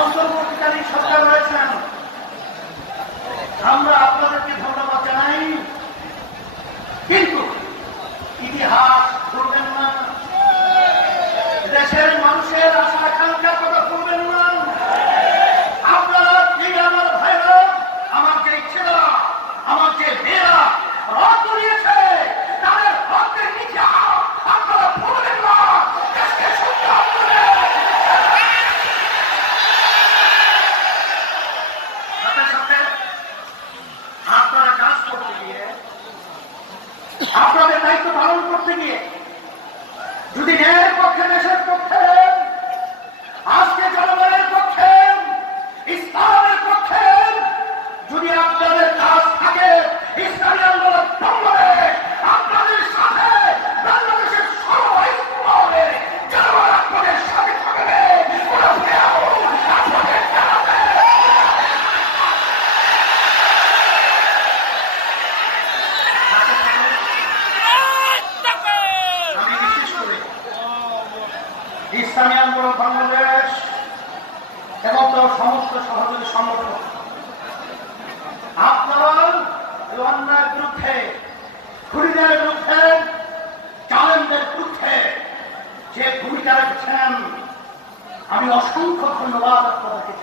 অন্তর্বর্তীকালীন সরকার রয়েছেন আমরা আপনাদেরকে ধন্যবাদ জানাই কিন্তু ইতিহাস ভুলবেন না দেশের মানুষের আশা আকাঙ্ক্ষার কথা ভুলবেন না আপনারা যে আমার ভাইরা আমার যে ছেলেরা আমার যে মেয়েরা রক্ত দিয়েছে তাদের রক্তের নিচে আপনারা ভুলবেন না দেশকে সুন্দর করে সাথে সাথে আপনারা কাজ করতে গিয়ে দায়িত্ব পালন করতে গিয়ে যদি ন্যায়ের পক্ষে দেশের পক্ষে আজকে জনগণের পক্ষে ইসলামের পক্ষে যদি আপনাদের কাজ থাকে ইসলামী আন্দোলন বাংলাদেশ আপনাদের সাথে বাংলাদেশের সর্বস্তরে জনগণ আপনাদের সাথে থাকবে কোনো ভেয়াও আপনাদের জানাবে আমি বিশেষ করে ইসলামী আন্দোলন বাংলাদেশ এবং তার সমস্ত সহযোগী সংগঠন। আপনারা বিরুদ্ধে, খুনিদের বিরুদ্ধে চালেনদের বিরুদ্ধে যে ভূমিকা রেখেছেন, আমি অসংখ্য ধন্যবাদ আপনাদেরকে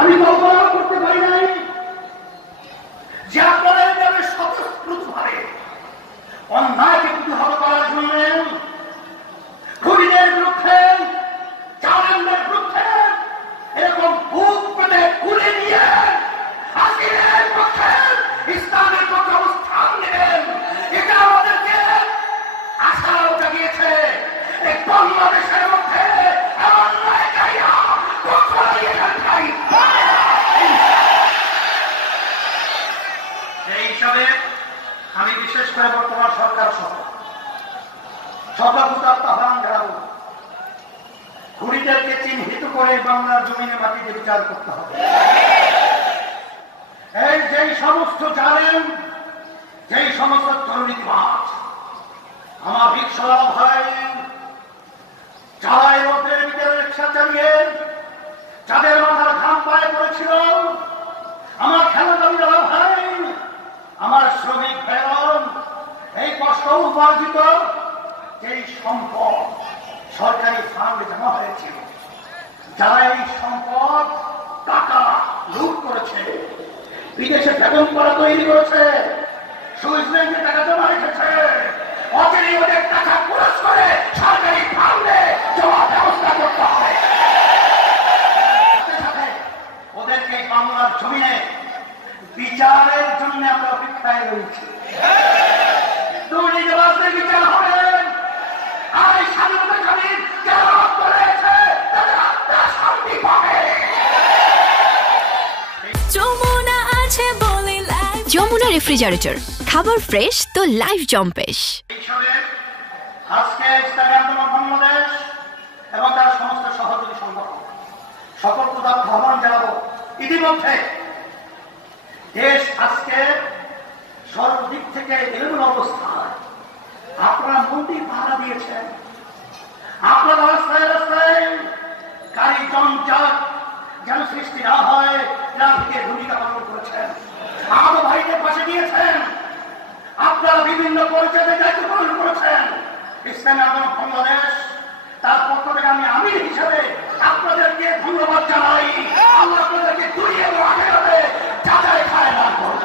আমি কল্পনা করতে পারি নাই যে সেই হিসাবে আমি বিশেষ করে বর্তমান সরকার সহ উদাত্ত আহ্বান জানাব। খুনিদেরকে চিহ্নিত করে বাংলার জমিনে মাটিতে বিচার করতে হবে। এই যেই সমস্ত জানেন যেই সমস্ত দুর্নীতিবাজ, আমার রিক্সা ভাই যারা এই রোদের ভিতরে রিক্সা চালিয়ে যাদের মাথার ঘাম পায়ে পড়েছিল, আমার খেলাধুলা ভাই আমার শ্রমিক বেতন এই কষ্ট উপার্জিত যেই সম্পদ সরকারি ফান্ডে জমা হয়েছিল, যারা এই সম্পদ টাকা লুট করেছে, বিদেশে বেতন করা তৈরি করেছে ব্যাংকে টাকা জমা রেখেছে টাকা খরচ করে সরকারি ফান্ডে জমা ব্যবস্থা করতে হবে। ওদেরকে বাংলার জমিনে বিচারের জন্য আমরা অপেক্ষায় রয়েছি। দুর্নীতিবাসদের বিচার হবে আর এই স্বাধীনতা যারা রক্ত রয়েছে তাদের আত্মা শান্তি পাবে। যমুনা আছে বলে যমুনা রেফ্রিজারেটর খাবার ফ্রেশ তো লাইফ জম্পেশ। আজকে ইসলামী আন্দোলন বাংলাদেশ এবং তার সমস্ত সহযোগী সংগঠন সকল প্রধান আহ্বান জানাব ইতিমধ্যে দেশ আজকে সর্বদিক থেকে এমন অবস্থায় আপনারা মন্দির পাহারা দিয়েছেন। আপনার রাস্তায় রাস্তায় গাড়ি জঞ্জাট যেন সৃষ্টি না হয় ট্রাফিকের ভূমিকা পালন করেছেন। আমাদের ভাইদের পাশে দিয়েছেন আপনারা বিভিন্ন পরিচয়ে দায়িত্ব পালন করেছেন। ইসলামী আন্দোলন বাংলাদেশ, তার পক্ষ থেকে আমি আমির হিসাবে আপনাদেরকে ধন্যবাদ জানাই। আল্লাহ আপনাদেরকে দুনিয়া এবং আখেরাতে যাচাই খায় না করুন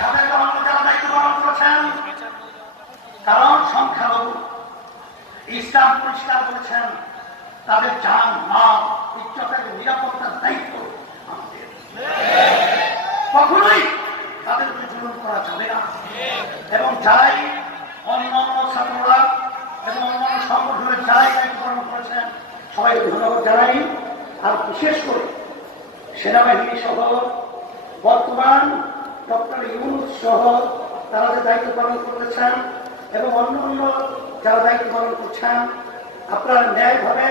তাদের কারণে যারা দায়িত্ব পালন করেছেন কারণ সংখ্যালঘু ইসলাম পরিষ্কার করেছেন। তাদের জান নাম ইজ্জতের নিরাপত্তার দায়িত্ব কখনোই তাদের উপরে করা যাবে না। এবং যারাই অন্যান্য ছাত্ররা এবং অন্যান্য সংগঠনের যারাই দায়িত্ব করেছেন, সবাই ধন্যবাদ জানাই আর বিশেষ করে সেনাবাহিনী সহ, বর্তমান ডক্টর ইউনুস সহ তারা যে দায়িত্ব পালন করেছেন এবং অন্য অন্য যারা দায়িত্ব পালন করছেন, আপনারা ন্যায়ভাবে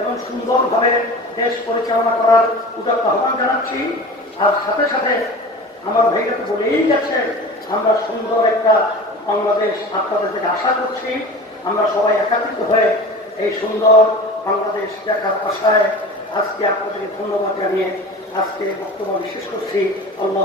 এবং সুন্দরভাবে দেশ পরিচালনা করার উদাত্ত আহ্বান জানাচ্ছি। আর সাথে সাথে আমার ভাইরা বলেই গেছে, আমরা সুন্দর একটা বাংলাদেশ আপনাদের থেকে আশা করছি। আমরা সবাই একাত্রিত হয়ে এই সুন্দর বাংলাদেশ দেখার আশায় আজকে আপনাদেরকে ধন্যবাদ জানিয়ে আজকে বক্তব্য শেষ করছি। আল্লাহ